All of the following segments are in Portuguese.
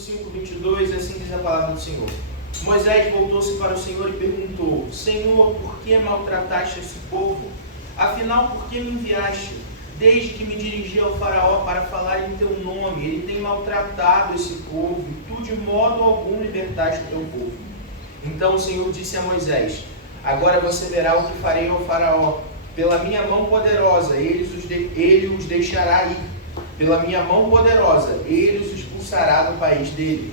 5:22, assim diz a palavra do Senhor. Moisés voltou-se para o Senhor e perguntou: Senhor, por que maltrataste esse povo? Afinal, por que me enviaste? Desde que me dirigi ao faraó para falar em teu nome, ele tem maltratado esse povo, e tu de modo algum libertaste o teu povo. Então o Senhor disse a Moisés: agora você verá o que farei ao faraó. Pela minha mão poderosa, ele os deixará ir. Pela minha mão poderosa, ele os expulsará do país dele.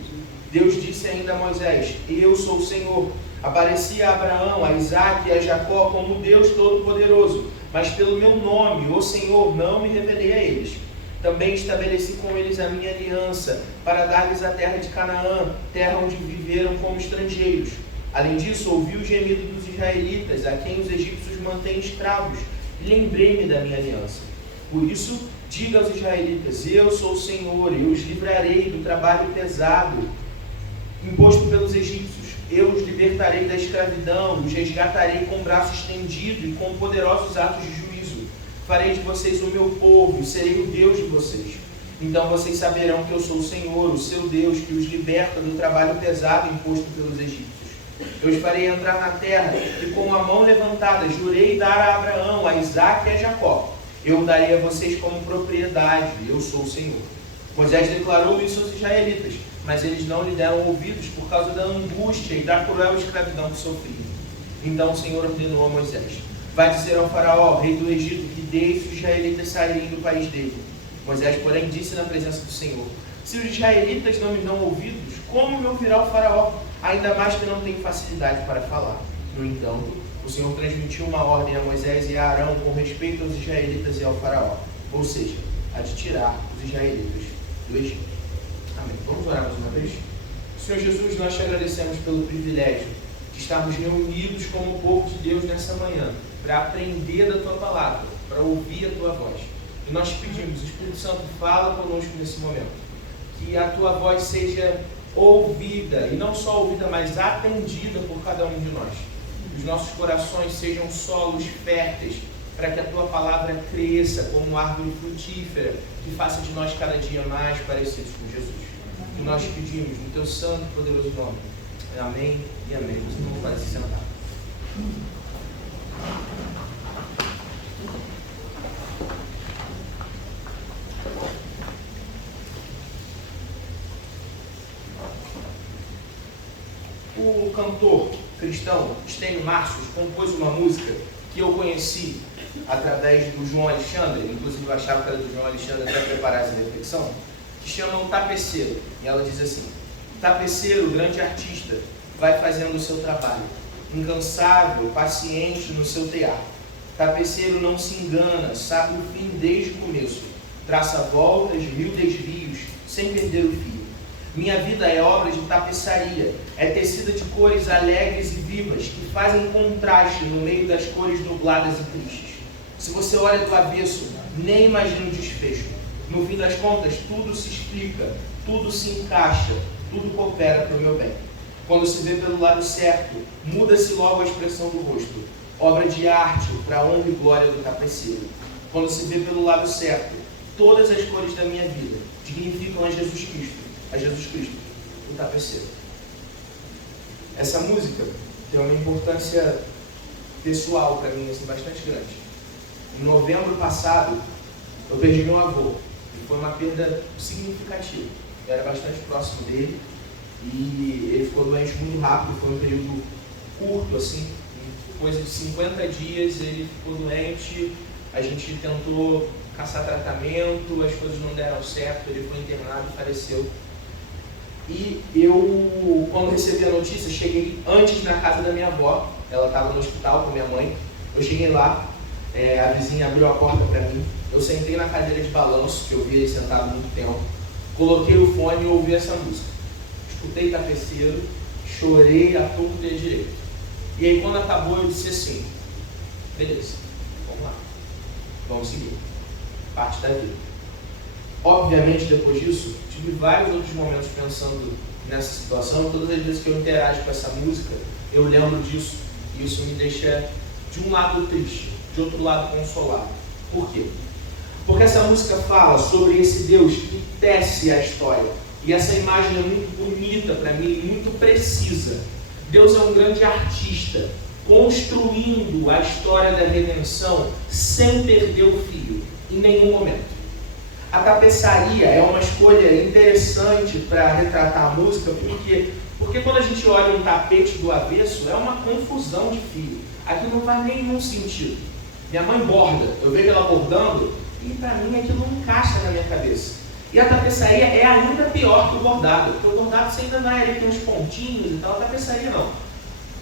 Deus disse ainda a Moisés: eu sou o Senhor. Apareci a Abraão, a Isaque e a Jacó como Deus Todo-Poderoso, mas pelo meu nome, o Senhor, não me revelei a eles. Também estabeleci com eles a minha aliança, para dar-lhes a terra de Canaã, terra onde viveram como estrangeiros. Além disso, ouvi o gemido dos israelitas, a quem os egípcios mantêm escravos, e lembrei-me da minha aliança. Por isso, diga aos israelitas: eu sou o Senhor, eu os livrarei do trabalho pesado imposto pelos egípcios. Eu os libertarei da escravidão, os resgatarei com o braço estendido e com poderosos atos de juízo. Farei de vocês o meu povo e serei o Deus de vocês. Então vocês saberão que eu sou o Senhor, o seu Deus, que os liberta do trabalho pesado imposto pelos egípcios. Eu os farei entrar na terra e com a mão levantada jurei dar a Abraão, a Isaque e a Jacó. Eu darei a vocês como propriedade, eu sou o Senhor. Moisés declarou isso aos israelitas, mas eles não lhe deram ouvidos por causa da angústia e da cruel escravidão que sofriam. Então o Senhor ordenou a Moisés: vai dizer ao faraó, rei do Egito, que deixe os israelitas saírem do país dele. Moisés, porém, disse na presença do Senhor: se os israelitas não me dão ouvidos, como me ouvirá o faraó? Ainda mais que não tenho facilidade para falar. No entanto, o Senhor transmitiu uma ordem a Moisés e a Arão com respeito aos israelitas e ao faraó, ou seja, a de tirar os israelitas do Egito. Amém. Vamos orar mais uma vez? Senhor Jesus, nós te agradecemos pelo privilégio de estarmos reunidos como povo de Deus nessa manhã, para aprender da tua palavra, para ouvir a tua voz. E nós te pedimos: Espírito Santo, fala conosco nesse momento, que a tua voz seja ouvida, e não só ouvida, mas atendida por cada um de nós. Que os nossos corações sejam solos férteis, para que a tua palavra cresça como uma árvore frutífera, que faça de nós cada dia mais parecidos com Jesus. E nós te pedimos no teu santo e poderoso nome. Amém e amém. Você não pode se sentar. O cantor cristão Stênio Marcius compôs uma música que eu conheci através do João Alexandre, inclusive eu achava que era do João Alexandre até preparar essa reflexão, que chama O Tapeceiro. E ela diz assim: tapeceiro, grande artista, vai fazendo o seu trabalho, incansável, paciente no seu tear. Tapeceiro não se engana, sabe o fim desde o começo, traça voltas, 1000 desvios, sem perder o fio. Minha vida é obra de tapeçaria, é tecida de cores alegres e vivas, que fazem contraste no meio das cores nubladas e tristes. Se você olha do avesso, nem imagina o desfecho. No fim das contas, tudo se explica, tudo se encaixa, tudo coopera para o meu bem. Quando se vê pelo lado certo, muda-se logo a expressão do rosto. Obra de arte para a honra e glória do tapeceiro. Quando se vê pelo lado certo, todas as cores da minha vida dignificam a Jesus Cristo, o tapeceiro. Essa música tem uma importância pessoal para mim, assim, bastante grande. Em novembro passado, eu perdi meu avô, e foi uma perda significativa. Eu era bastante próximo dele, e ele ficou doente muito rápido, foi um período curto, assim, em coisa de 50 dias ele ficou doente, a gente tentou caçar tratamento, as coisas não deram certo, ele foi internado e faleceu. E eu, quando recebi a notícia, cheguei antes na casa da minha avó, ela estava no hospital com minha mãe, eu cheguei lá, a vizinha abriu a porta para mim, eu sentei na cadeira de balanço, que eu vi ele sentado há muito tempo, coloquei o fone e ouvi essa música, escutei Tapeceiro, chorei a torto e a direito. E aí quando acabou eu disse assim: beleza, vamos lá, vamos seguir, parte da vida. Obviamente, depois disso, tive vários outros momentos pensando nessa situação. Todas as vezes que eu interajo com essa música, eu lembro disso. E isso me deixa, de um lado, triste, de outro lado, consolado. Por quê? Porque essa música fala sobre esse Deus que tece a história, E essa imagem é muito bonita para mim, muito precisa. Deus é um grande artista, construindo a história da redenção sem perder o fio, em nenhum momento. A tapeçaria é uma escolha interessante para retratar a música, porque quando a gente olha um tapete do avesso, é uma confusão de fio. Aqui não faz nenhum sentido. Minha mãe borda, eu vejo ela bordando, e para mim aquilo não encaixa na minha cabeça. E a tapeçaria é ainda pior que o bordado, porque o bordado você ainda vai ali, tem uns pontinhos e tal, a tapeçaria não.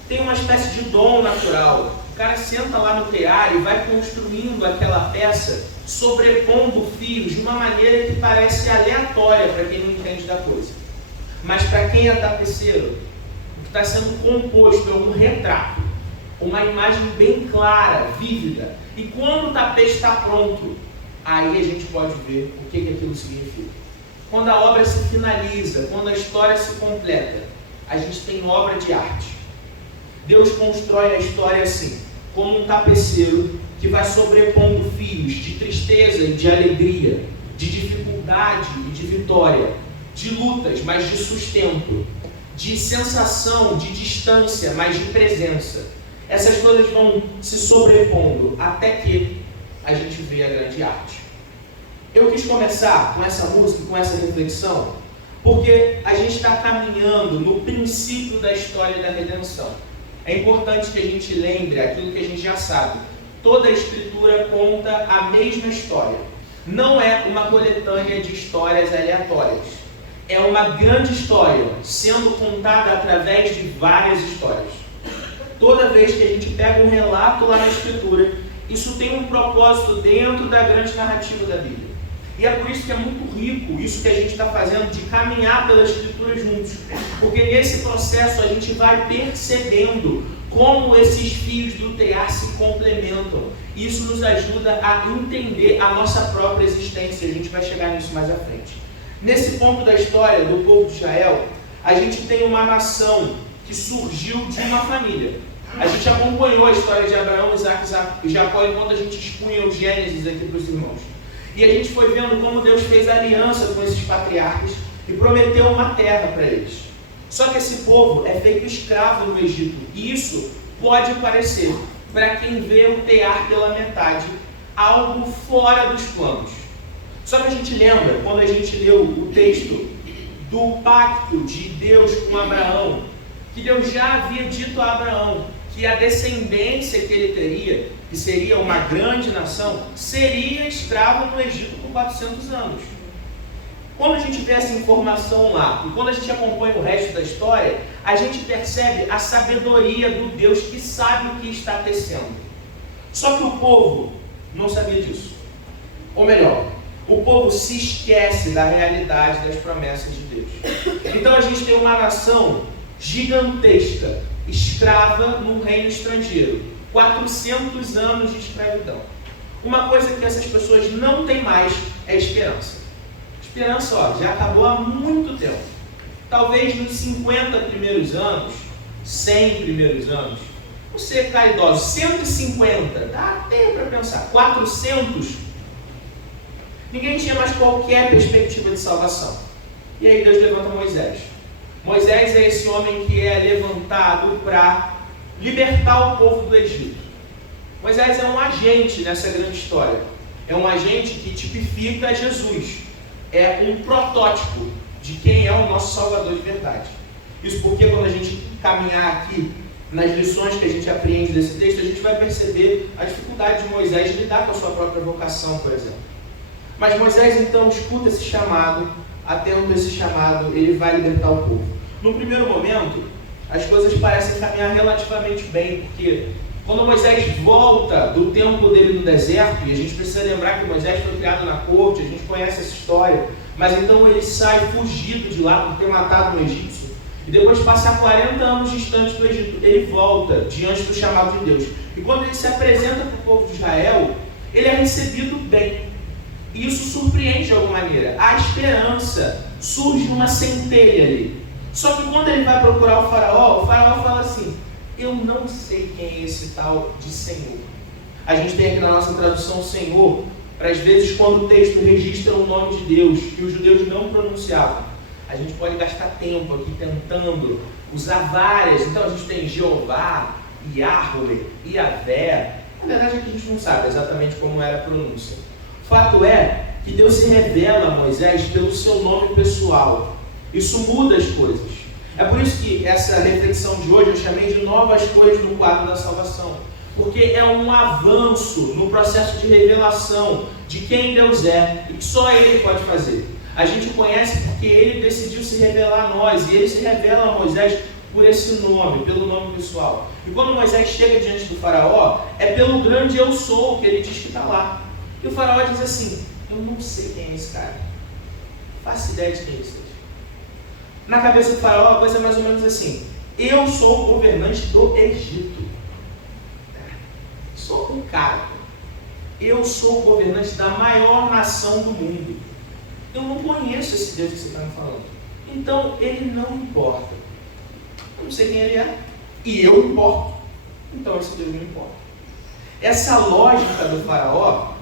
Tem uma espécie de dom natural. O cara senta lá no tear e vai construindo aquela peça, sobrepondo fios de uma maneira que parece aleatória para quem não entende da coisa. Mas para quem é tapeceiro, o que está sendo composto é um retrato, uma imagem bem clara, vívida. E quando o tapete está pronto, aí a gente pode ver o que aquilo significa. Quando a obra se finaliza, quando a história se completa, a gente tem obra de arte. Deus constrói a história assim, como um tapeceiro que vai sobrepondo fios de tristeza e de alegria, de dificuldade e de vitória, de lutas, mas de sustento, de sensação, de distância, mas de presença. Essas coisas vão se sobrepondo até que a gente vê a grande arte. Eu quis começar com essa música, com essa reflexão, porque a gente está caminhando no princípio da história da redenção. É importante que a gente lembre aquilo que a gente já sabe. Toda a Escritura conta a mesma história. Não é uma coletânea de histórias aleatórias. É uma grande história, sendo contada através de várias histórias. Toda vez que a gente pega um relato lá na Escritura, isso tem um propósito dentro da grande narrativa da Bíblia. E é por isso que é muito rico isso que a gente está fazendo, de caminhar pela Escritura juntos. Porque nesse processo a gente vai percebendo como esses fios do tear se complementam. Isso nos ajuda a entender a nossa própria existência. A gente vai chegar nisso mais à frente. Nesse ponto da história do povo de Israel, a gente tem uma nação que surgiu de uma família. A gente acompanhou a história de Abraão, Isaac e Jacó enquanto a gente expunha o Gênesis aqui para os irmãos. E a gente foi vendo como Deus fez aliança com esses patriarcas e prometeu uma terra para eles. Só que esse povo é feito escravo no Egito. E isso pode parecer, para quem vê o tear pela metade, algo fora dos planos. Só que a gente lembra, quando a gente leu o texto do pacto de Deus com Abraão, que Deus já havia dito a Abraão que a descendência que ele teria, que seria uma grande nação, seria escrava no Egito por 400 anos. Quando a gente vê essa informação lá, e quando a gente acompanha o resto da história, a gente percebe a sabedoria do Deus que sabe o que está tecendo. Só que o povo não sabia disso. Ou melhor, o povo se esquece da realidade das promessas de Deus. Então a gente tem uma nação gigantesca, escrava num reino estrangeiro, 400 anos de escravidão. Uma coisa que essas pessoas não têm mais é esperança. Esperança, ó, já acabou há muito tempo. Talvez nos 50 primeiros anos, 100 primeiros anos, não ser caridoso, 150, dá até para pensar, 400, ninguém tinha mais qualquer perspectiva de salvação. E aí Deus levanta Moisés. Moisés é esse homem que é levantado para libertar o povo do Egito. Moisés é um agente nessa grande história. É um agente que tipifica Jesus. É um protótipo de quem é o nosso Salvador de verdade. Isso porque quando a gente caminhar aqui nas lições que a gente aprende desse texto, a gente vai perceber a dificuldade de Moisés de lidar com a sua própria vocação, por exemplo. Mas Moisés então escuta esse chamado, atento a esse chamado, ele vai libertar o povo. No primeiro momento, as coisas parecem caminhar relativamente bem, porque quando Moisés volta do tempo dele no deserto, e a gente precisa lembrar que Moisés foi criado na corte, a gente conhece essa história, mas então ele sai fugido de lá por ter matado um egípcio, e depois de passar 40 anos distante do Egito, ele volta diante do chamado de Deus. E quando ele se apresenta para o povo de Israel, ele é recebido bem. E isso surpreende de alguma maneira. A esperança, surge uma centelha ali. Só que quando ele vai procurar o faraó fala assim: eu não sei quem é esse tal de Senhor. A gente tem aqui na nossa tradução Senhor, para às vezes quando o texto registra o nome de Deus, que os judeus não pronunciavam. A gente pode gastar tempo aqui tentando usar várias. Então a gente tem Jeová, Yahweh, Yavé. Na verdade é que a gente não sabe exatamente como era a pronúncia. O fato é que Deus se revela a Moisés pelo seu nome pessoal. Isso muda as coisas. É por isso que essa reflexão de hoje eu chamei de novas cores no quadro da salvação. Porque é um avanço no processo de revelação de quem Deus é e que só Ele pode fazer. A gente conhece porque Ele decidiu se revelar a nós e Ele se revela a Moisés por esse nome, pelo nome pessoal. E quando Moisés chega diante do faraó, é pelo grande eu sou que ele diz que está lá. E o faraó diz assim: eu não sei quem é esse cara. Faço ideia de quem ele seja. Na cabeça do faraó a coisa é mais ou menos assim: eu sou o governante do Egito. Sou um cara. Eu sou o governante da maior nação do mundo. Eu não conheço esse Deus que você está me falando. Então ele não importa. Eu não sei quem ele é. E eu importo. Então esse Deus não importa. Essa lógica do faraó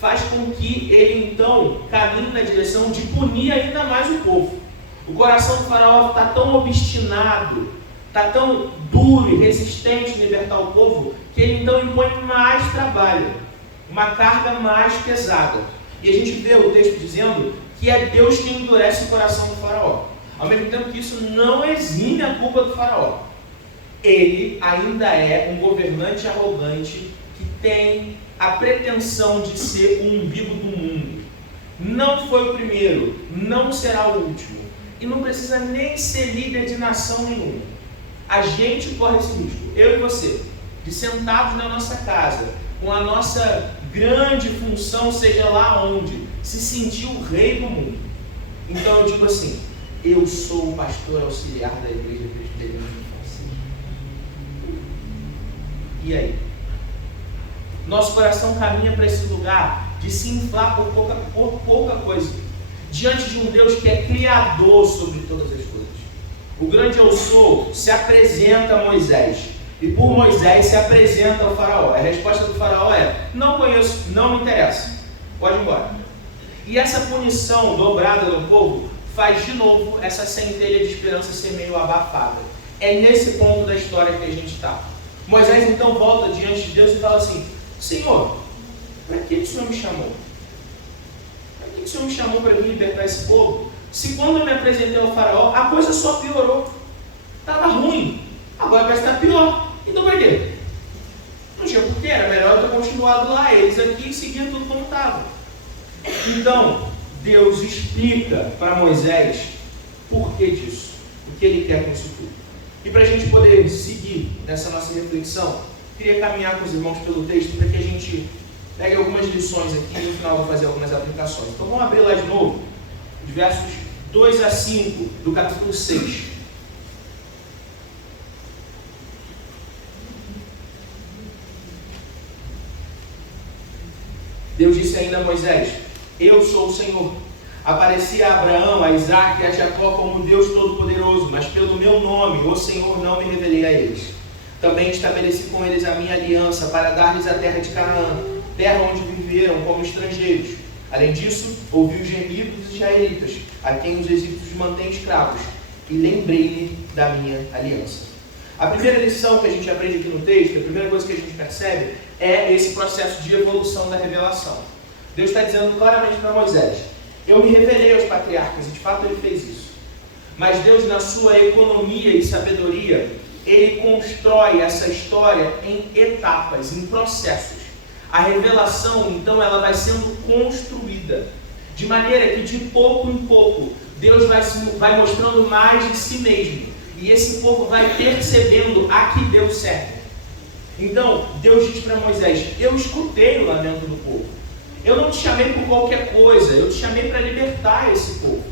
faz com que ele então caminhe na direção de punir ainda mais o povo. O coração do faraó está tão obstinado, está tão duro e resistente em libertar o povo, que ele então impõe mais trabalho, uma carga mais pesada. E a gente vê o texto dizendo que é Deus quem endurece o coração do faraó. Ao mesmo tempo que isso não exime a culpa do faraó. Ele ainda é um governante arrogante que tem a pretensão de ser o umbigo do mundo. Não foi o primeiro, não será o último. E não precisa nem ser líder de nação nenhuma. A gente corre esse risco, eu e você, de sentados na nossa casa, com a nossa grande função, seja lá onde, se sentir o rei do mundo. Então eu digo assim: eu sou o pastor auxiliar da Igreja Presbiteriana de Francisco. E aí? Nosso coração caminha para esse lugar de se inflar por pouca coisa, diante de um Deus que é criador sobre todas as coisas. O grande eu sou se apresenta a Moisés, e por Moisés se apresenta ao faraó. A resposta do faraó é: não conheço, não me interessa, pode ir embora. E essa punição dobrada no povo faz de novo essa centelha de esperança ser meio abafada. É nesse ponto da história que a gente está. Moisés então volta diante de Deus e fala assim: Senhor, para que o Senhor me chamou? Para que o Senhor me chamou para vir libertar esse povo? Se quando eu me apresentei ao faraó, a coisa só piorou. Estava ruim, agora vai estar pior. Então para quê? Não tinha porquê, era melhor eu ter continuado lá, eles aqui, e seguir tudo como estava. Então, Deus explica para Moisés por que disso, o que ele quer com isso tudo. E para a gente poder seguir nessa nossa reflexão, queria caminhar com os irmãos pelo texto para que a gente pegue algumas lições aqui e no final vou fazer algumas aplicações. Então vamos abrir lá de novo, os versos 2 a 5 do capítulo 6. Deus disse ainda a Moisés: eu sou o Senhor. Apareci a Abraão, a Isaque e a Jacó como Deus Todo-Poderoso, mas pelo meu nome, o Senhor, não me revelei a eles. Também estabeleci com eles a minha aliança para dar-lhes a terra de Canaã, terra onde viveram como estrangeiros. Além disso, ouvi os gemidos dos israelitas, a quem os egípcios mantêm escravos, e lembrei-me da minha aliança. A primeira lição que a gente aprende aqui no texto, a primeira coisa que a gente percebe, é esse processo de evolução da revelação. Deus está dizendo claramente para Moisés: eu me revelei aos patriarcas, e de fato ele fez isso. Mas Deus, na sua economia e sabedoria, ele constrói essa história em etapas, em processos. A revelação, então, ela vai sendo construída, de maneira que de pouco em pouco, Deus vai mostrando mais de si mesmo. E esse povo vai percebendo a que deu certo. Então, Deus diz para Moisés: eu escutei o lamento do povo. Eu não te chamei por qualquer coisa, eu te chamei para libertar esse povo.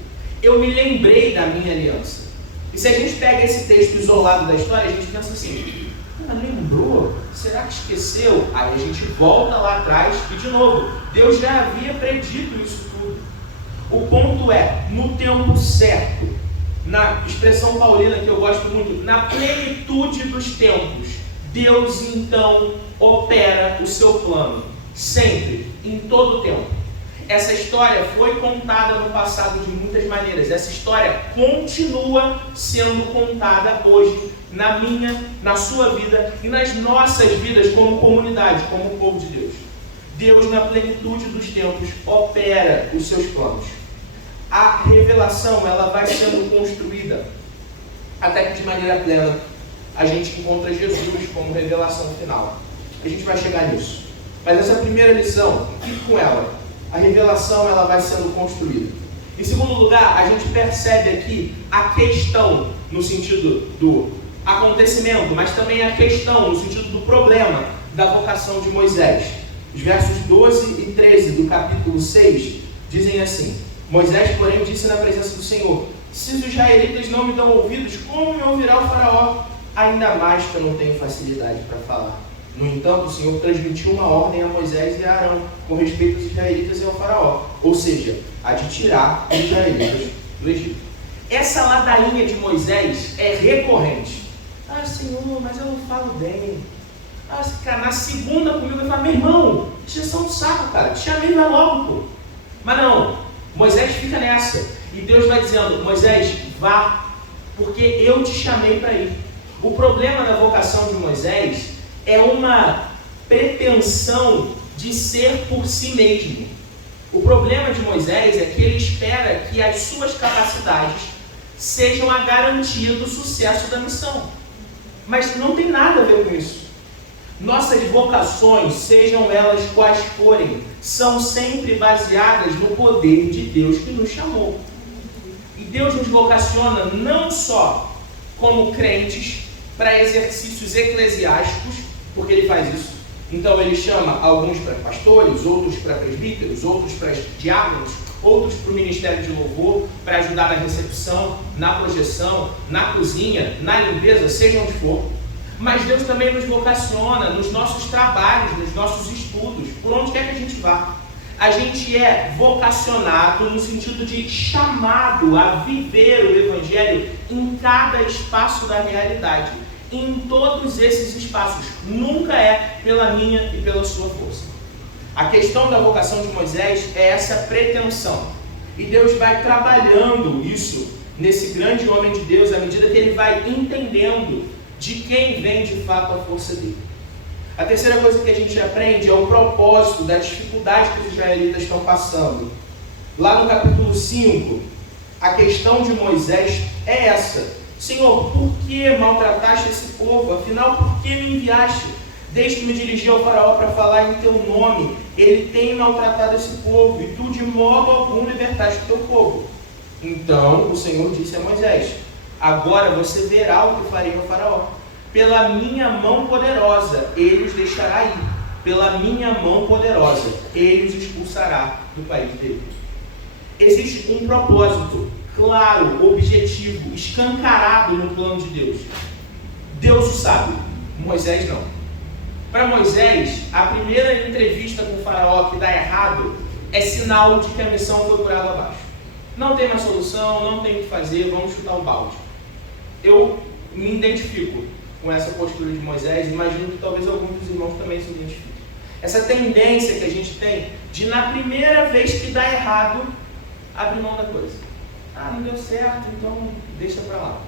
Eu me lembrei da minha aliança. E se a gente pega esse texto isolado da história, a gente pensa assim: lembrou? Será que esqueceu? Aí a gente volta lá atrás e de novo, Deus já havia predito isso tudo. O ponto é, no tempo certo, na expressão paulina que eu gosto muito, na plenitude dos tempos, Deus então opera o seu plano, sempre, em todo o tempo. essa história foi contada no passado de muitas maneiras. Essa história continua sendo contada hoje na minha, na sua vida e nas nossas vidas como comunidade, como povo de Deus. Deus, na plenitude dos tempos, opera os seus planos. A revelação, ela vai sendo construída até que de maneira plena a gente encontra Jesus como revelação final. A gente vai chegar nisso. Mas essa primeira lição, fique com ela. A revelação, ela vai sendo construída. Em segundo lugar, a gente percebe aqui a questão no sentido do acontecimento, mas também a questão no sentido do problema da vocação de Moisés. Os versos 12 e 13 do capítulo 6 dizem assim: Moisés, porém, disse na presença do Senhor: se os israelitas não me dão ouvidos, como me ouvirá o faraó? Ainda mais que eu não tenho facilidade para falar. No entanto, o Senhor transmitiu uma ordem a Moisés e a Arão com respeito aos israelitas e ao faraó, ou seja, a de tirar os israelitas do Egito. Essa ladainha de Moisés é recorrente. Ah, Senhor, mas eu não falo bem. Ah, cara, na segunda comigo eu falo: meu irmão, extensão do saco, cara, te chamei, vai logo, pô. Mas não, Moisés fica nessa. E Deus vai dizendo: Moisés, vá, porque eu te chamei para ir. O problema da vocação de Moisés é uma pretensão de ser por si mesmo. O problema de Moisés é que ele espera que as suas capacidades sejam a garantia do sucesso da missão. Mas não tem nada a ver com isso. Nossas vocações, sejam elas quais forem, são sempre baseadas no poder de Deus que nos chamou. E Deus nos vocaciona não só como crentes para exercícios eclesiásticos, porque Ele faz isso. Então Ele chama alguns para pastores, outros para presbíteros, outros para diáconos, outros para o ministério de louvor, para ajudar na recepção, na projeção, na cozinha, na limpeza, seja onde for. Mas Deus também nos vocaciona nos nossos trabalhos, nos nossos estudos, por onde quer que a gente vá. A gente é vocacionado no sentido de chamado a viver o Evangelho em cada espaço da realidade. Em todos esses espaços, nunca é pela minha e pela sua força. A questão da vocação de Moisés é essa pretensão. E Deus vai trabalhando isso nesse grande homem de Deus à medida que ele vai entendendo de quem vem de fato a força dele. A terceira coisa que a gente aprende é o propósito da dificuldade que os israelitas estão passando. Lá no capítulo 5, a questão de Moisés é essa: Senhor, por que maltrataste esse povo? Afinal, por que me enviaste? Desde que me dirigi ao faraó para falar em teu nome, ele tem maltratado esse povo, e tu de modo algum libertaste o teu povo. Então o Senhor disse a Moisés: agora você verá o que farei ao faraó. Pela minha mão poderosa ele os deixará ir. Pela minha mão poderosa ele os expulsará do país dele. Existe um propósito claro, objetivo, escancarado no plano de Deus. Deus o sabe, Moisés não. Para Moisés, a primeira entrevista com o faraó que dá errado é sinal de que a missão foi por água abaixo. Não tem mais solução, não tem o que fazer, vamos chutar um balde. Eu me identifico com essa postura de Moisés, imagino que talvez alguns dos irmãos também se identifiquem. Essa tendência que a gente tem de, na primeira vez que dá errado, abrir mão da coisa. Ah, não deu certo, então deixa para lá.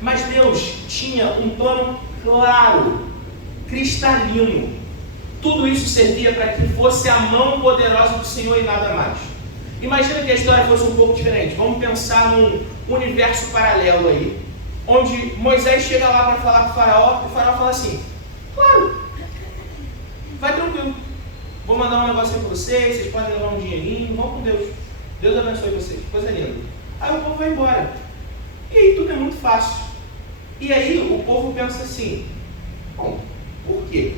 Mas Deus tinha um plano claro, cristalino. Tudo isso servia para que fosse a mão poderosa do Senhor e nada mais. Imagina que a história fosse um pouco diferente. Vamos pensar num universo paralelo aí, onde Moisés chega lá para falar com o faraó fala assim: claro, vai tranquilo, vou mandar um negocinho para vocês podem levar um dinheirinho, vão com Deus, Deus abençoe vocês, coisa linda. Aí o povo vai embora, e aí tudo é muito fácil. E aí o povo pensa assim: bom, por quê?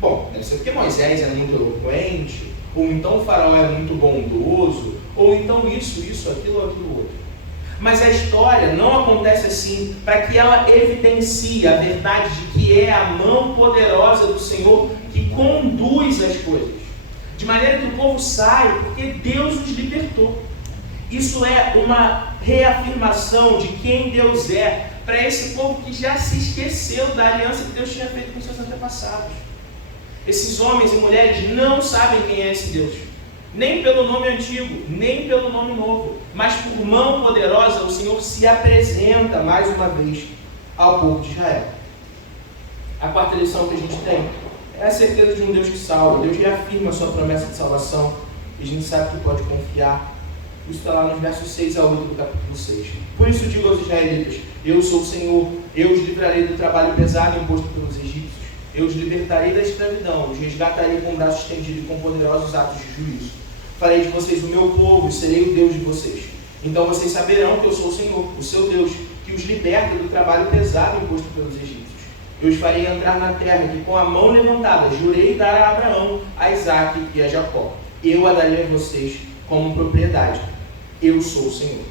Bom, deve ser porque Moisés era muito eloquente, ou então o faraó é muito bondoso, ou então isso, aquilo outro. Mas a história não acontece assim para que ela evidencie a verdade de que é a mão poderosa do Senhor que conduz as coisas. De maneira que o povo sai porque Deus os libertou. Isso é uma reafirmação de quem Deus é para esse povo que já se esqueceu da aliança que Deus tinha feito com seus antepassados. Esses homens e mulheres não sabem quem é esse Deus. nem pelo nome antigo, nem pelo nome novo, mas por mão poderosa o Senhor se apresenta mais uma vez ao povo de Israel. A quarta lição que a gente tem é a certeza de um Deus que salva. Deus reafirma a sua promessa de salvação e a gente sabe que pode confiar. Isso está lá nos versos 6 a 8 do capítulo 6. Por isso digo aos israelitas: eu sou o Senhor, eu os livrarei do trabalho pesado imposto pelos egípcios, eu os libertarei da escravidão, os resgatarei com o braço estendido e com poderosos atos de juízo. Farei de vocês o meu povo e serei o Deus de vocês. Então vocês saberão que eu sou o Senhor, o seu Deus, que os liberta do trabalho pesado imposto pelos egípcios. Eu os farei entrar na terra que com a mão levantada jurei dar a Abraão, a Isaque e a Jacó. Eu a darei a vocês como propriedade. Eu sou o Senhor.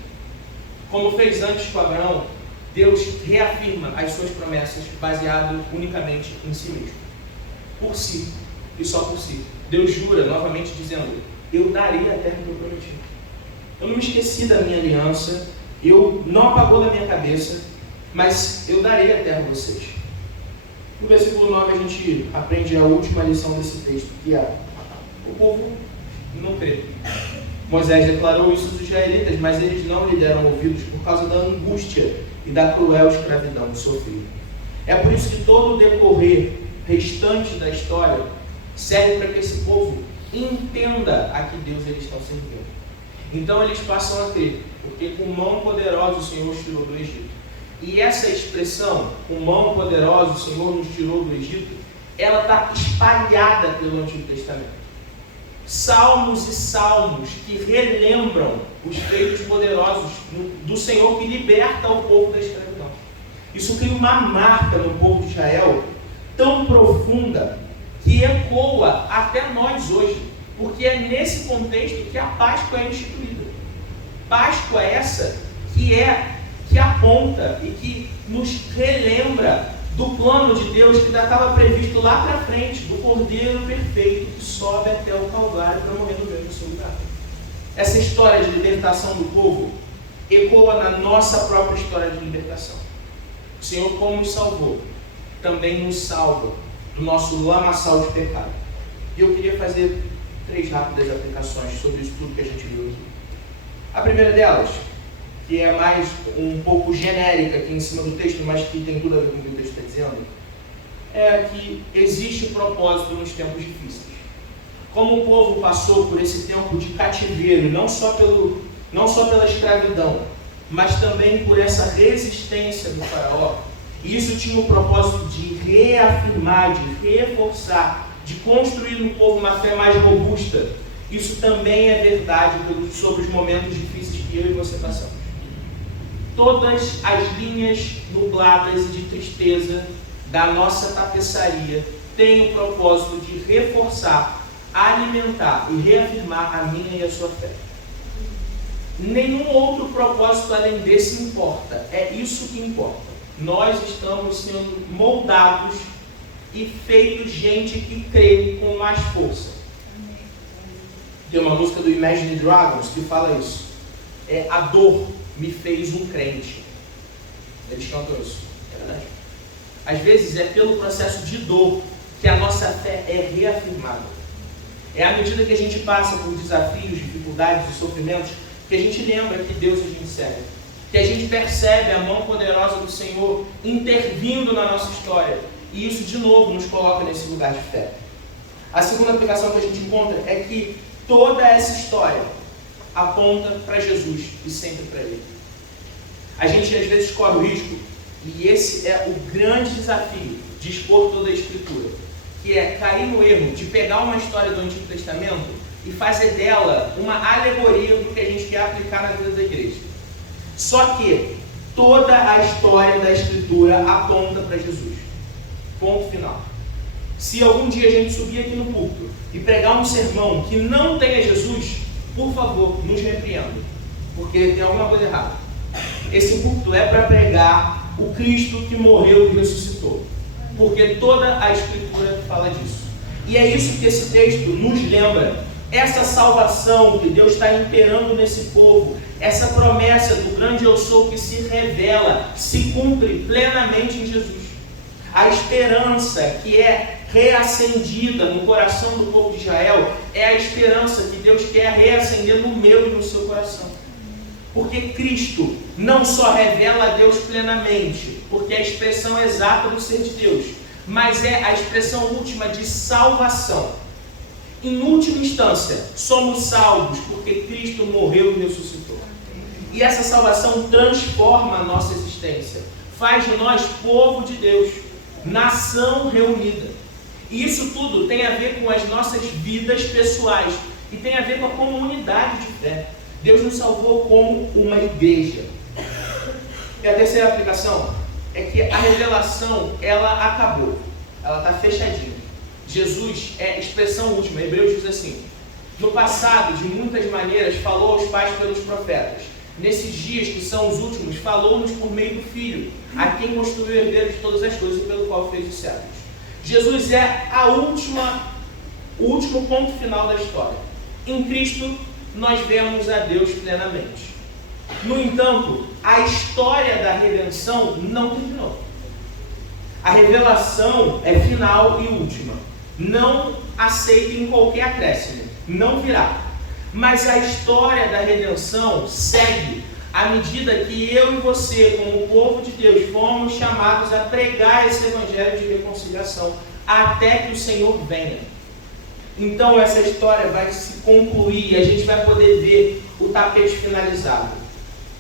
Como fez antes com Abraão, Deus reafirma as suas promessas baseado unicamente em si mesmo. Por si e só por si. Deus jura novamente dizendo: eu darei a terra que eu prometi. Eu não me esqueci da minha aliança, eu não apagou da minha cabeça, mas eu darei a terra a vocês. No versículo 9 a gente aprende a última lição desse texto, que é: o povo não crê. Moisés declarou isso aos israelitas, mas eles não lhe deram ouvidos por causa da angústia e da cruel escravidão que sofriam. É por isso que todo o decorrer restante da história serve para que esse povo entenda a que Deus eles estão servindo. Então eles passam a crer, porque com mão poderosa o Senhor os tirou do Egito. E essa expressão, com mão poderosa o Senhor nos tirou do Egito, ela está espalhada pelo Antigo Testamento. Salmos e salmos que relembram os feitos poderosos do Senhor que liberta o povo da escravidão. Isso cria uma marca no povo de Israel tão profunda que ecoa até nós hoje, porque é nesse contexto que a Páscoa é instituída. Páscoa essa que aponta e que nos relembra do plano de Deus que já estava previsto lá para frente, do Cordeiro perfeito que sobe até o Calvário para morrer no meio do seu lugar. Essa história de libertação do povo ecoa na nossa própria história de libertação. O Senhor, como nos salvou, também nos salva do nosso lamaçal de pecado. E eu queria fazer 3 rápidas aplicações sobre isso tudo que a gente viu aqui. A primeira delas, que é mais um pouco genérica aqui em cima do texto, mas que tem tudo a ver com o que o texto está dizendo, é que existe propósito nos tempos difíceis. Como o povo passou por esse tempo de cativeiro, não só pela escravidão, mas também por essa resistência do faraó, e isso tinha o propósito de reafirmar, de reforçar, de construir no povo uma fé mais robusta. Isso também é verdade sobre os momentos difíceis que eu e você passamos. Todas as linhas nubladas e de tristeza da nossa tapeçaria têm o propósito de reforçar, alimentar e reafirmar a minha e a sua fé. Nenhum outro propósito além desse importa. É isso que importa. Nós estamos sendo moldados e feitos gente que crê com mais força. Tem uma música do Imagine Dragons que fala isso. A dor me fez um crente. Eles cantam isso. É verdade. Às vezes é pelo processo de dor que a nossa fé é reafirmada. É à medida que a gente passa por desafios, dificuldades e sofrimentos que a gente lembra que Deus a gente serve. Que a gente percebe a mão poderosa do Senhor intervindo na nossa história. E isso de novo nos coloca nesse lugar de fé. A segunda aplicação que a gente encontra é que toda essa história aponta para Jesus e sempre para Ele. A gente às vezes corre o risco, e esse é o grande desafio de expor toda a Escritura, que é cair no erro de pegar uma história do Antigo Testamento e fazer dela uma alegoria do que a gente quer aplicar na vida da igreja. Só que toda a história da Escritura aponta para Jesus. Ponto final. Se algum dia a gente subir aqui no púlpito e pregar um sermão que não tenha Jesus, por favor, nos repreenda, porque tem alguma coisa errada. Esse púlpito é para pregar o Cristo que morreu e ressuscitou, porque toda a Escritura fala disso. E é isso que esse texto nos lembra. Essa salvação que Deus está imperando nesse povo, essa promessa do grande eu sou que se revela, se cumpre plenamente em Jesus. A esperança que é reacendida no coração do povo de Israel é a esperança que Deus quer reacender no meu e no seu coração. Porque Cristo não só revela a Deus plenamente, porque é a expressão exata do ser de Deus, mas é a expressão última de salvação. Em última instância, somos salvos porque Cristo morreu e ressuscitou. E essa salvação transforma a nossa existência, faz de nós povo de Deus, nação reunida. E isso tudo tem a ver com as nossas vidas pessoais e tem a ver com a comunidade de fé. Deus nos salvou como uma igreja. E a terceira aplicação é que a revelação, ela acabou. Ela está fechadinha. Jesus é expressão última. Hebreus diz assim: no passado, de muitas maneiras, falou aos pais pelos profetas. Nesses dias que são os últimos, falou-nos por meio do Filho, a quem construiu o herdeiro de todas as coisas e pelo qual fez os séculos. Jesus é o último ponto final da história. Em Cristo, nós vemos a Deus plenamente. No entanto, a história da redenção não terminou. A revelação é final e última. Não aceitem qualquer acréscimo. Não virá. Mas a história da redenção segue à medida que eu e você, como povo de Deus, fomos chamados a pregar esse evangelho de reconciliação até que o Senhor venha. Então essa história vai se concluir e a gente vai poder ver o tapete finalizado.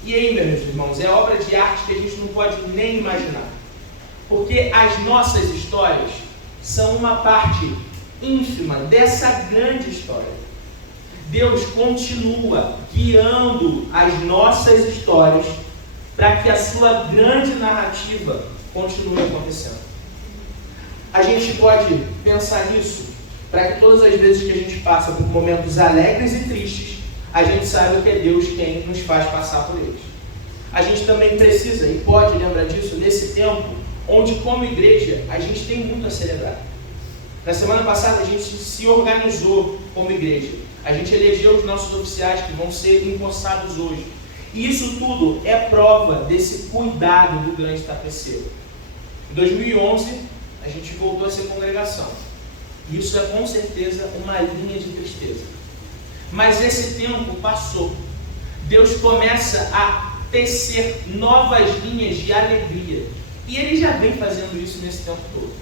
E aí, meus irmãos, é obra de arte que a gente não pode nem imaginar. Porque as nossas histórias são uma parte ínfima dessa grande história. Deus continua guiando as nossas histórias para que a sua grande narrativa continue acontecendo. A gente pode pensar nisso para que todas as vezes que a gente passa por momentos alegres e tristes, a gente saiba que é Deus quem nos faz passar por eles. A gente também precisa e pode lembrar disso nesse tempo onde, como igreja, a gente tem muito a celebrar. Na semana passada a gente se organizou como igreja. A gente elegeu os nossos oficiais que vão ser empossados hoje. E isso tudo é prova desse cuidado do grande tapeceiro. Em 2011, a gente voltou a ser congregação. E isso é com certeza uma linha de tristeza. Mas esse tempo passou. Deus começa a tecer novas linhas de alegria. E Ele já vem fazendo isso nesse tempo todo.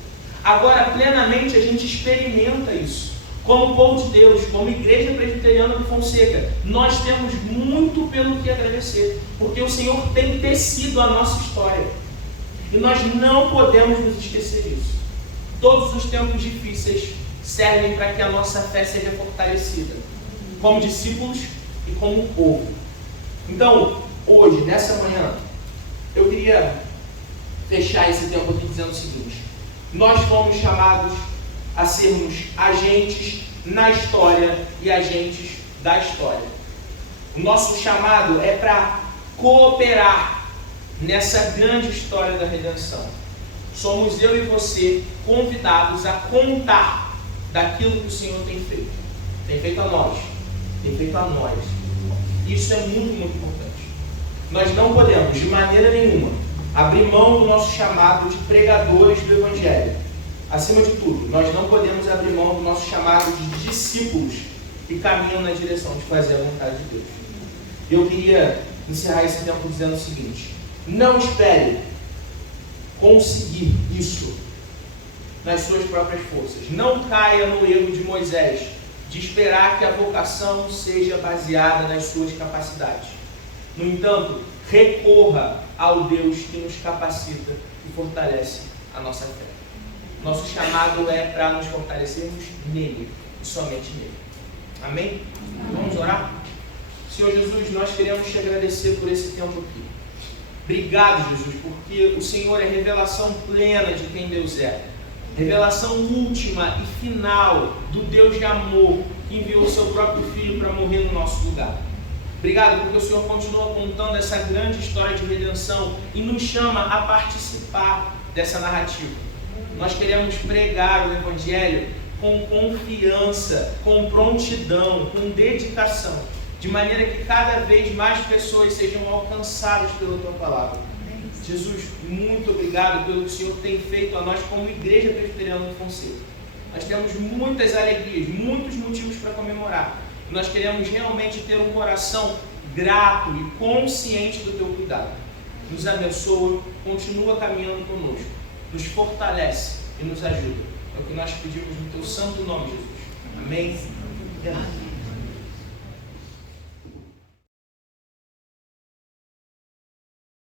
Agora, plenamente, a gente experimenta isso. Como povo de Deus, como Igreja Presbiteriana do Fonseca, nós temos muito pelo que agradecer, porque o Senhor tem tecido a nossa história. E nós não podemos nos esquecer disso. Todos os tempos difíceis servem para que a nossa fé seja fortalecida, como discípulos e como povo. Então, hoje, nessa manhã, eu queria fechar esse tempo aqui dizendo o seguinte: nós fomos chamados a sermos agentes na história e agentes da história. O nosso chamado é para cooperar nessa grande história da redenção. Somos eu e você convidados a contar daquilo que o Senhor tem feito. Tem feito a nós. Tem feito a nós. Isso é muito, muito importante. Nós não podemos, de maneira nenhuma, abrir mão do nosso chamado de pregadores do Evangelho. Acima de tudo, nós não podemos abrir mão do nosso chamado de discípulos que caminham na direção de fazer a vontade de Deus. Eu queria encerrar esse tempo dizendo o seguinte: não espere conseguir isso nas suas próprias forças. Não caia no erro de Moisés, de esperar que a vocação seja baseada nas suas capacidades. No entanto, recorra ao Deus que nos capacita e fortalece a nossa fé. Nosso chamado é para nos fortalecermos nele, e somente nele. Amém? Vamos orar? Senhor Jesus, nós queremos te agradecer por esse tempo aqui. Obrigado, Jesus, porque o Senhor é revelação plena de quem Deus é. Revelação última e final do Deus de amor que enviou o seu próprio Filho para morrer no nosso lugar. Obrigado porque o Senhor continua contando essa grande história de redenção e nos chama a participar dessa narrativa. Nós queremos pregar o Evangelho com confiança, com prontidão, com dedicação, de maneira que cada vez mais pessoas sejam alcançadas pela Tua Palavra. Jesus, muito obrigado pelo que o Senhor tem feito a nós como Igreja Presbiteriana do Fonseca. Nós temos muitas alegrias, muitos motivos para comemorar. Nós queremos realmente ter um coração grato e consciente do teu cuidado. Nos abençoa, continua caminhando conosco, nos fortalece e nos ajuda. É o que nós pedimos no teu santo nome, Jesus. Amém.